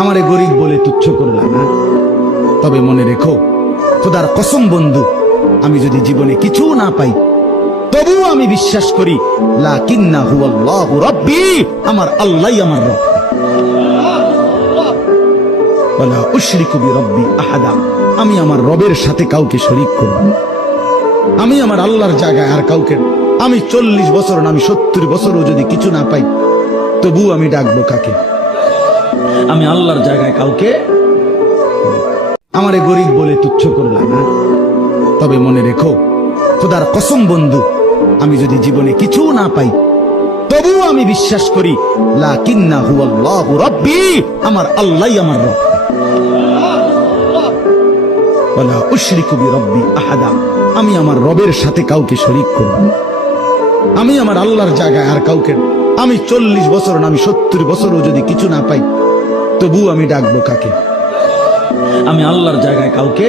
আমারে গরিব বলে তুচ্ছ করলা না, তবে মনে রেখো খোদার কসম বন্ধু, আমি যদি জীবনে কিছু না পাই তবুও আমি বিশ্বাস করি লাকিন্নাহু আল্লাহু রাব্বি, আমার আল্লাহই আমার রব। ওয়ালা উশরিকু বিরাব্বি আহাদা, আমি আমার রবের সাথে কাউকে শরীক করব না। আমি আমার আল্লাহর জায়গায় আর কাউকে, আমি 40 বছর না আমি 70 বছরও যদি কিছু না পাই তবু আমি ডাকবো কাকে? আমি আল্লাহর জায়গায় কাউকে। আমারে গরিব বলে তুচ্ছ করলা না, তবে মনে রেখো খোদার কসম বন্ধু, আমি যদি জীবনে কিছু না পাই তবুও আমি বিশ্বাস করি লাকিন্নাহু আল্লাহু রাব্বি, আমার আল্লাহই আমার রব। ওয়ালা উশরিকু বিরাব্বি আহাদা, আমি আমার রবের সাথে কাউকে শরীক করব না। আমি আমার আল্লাহর জায়গায় আর কাউকে, আমি 40 বছর না আমি 70 বছরও যদি কিছু না পাই তবু আমি ডাকবো কাকে? আমি আল্লাহর জায়গায় কাউকে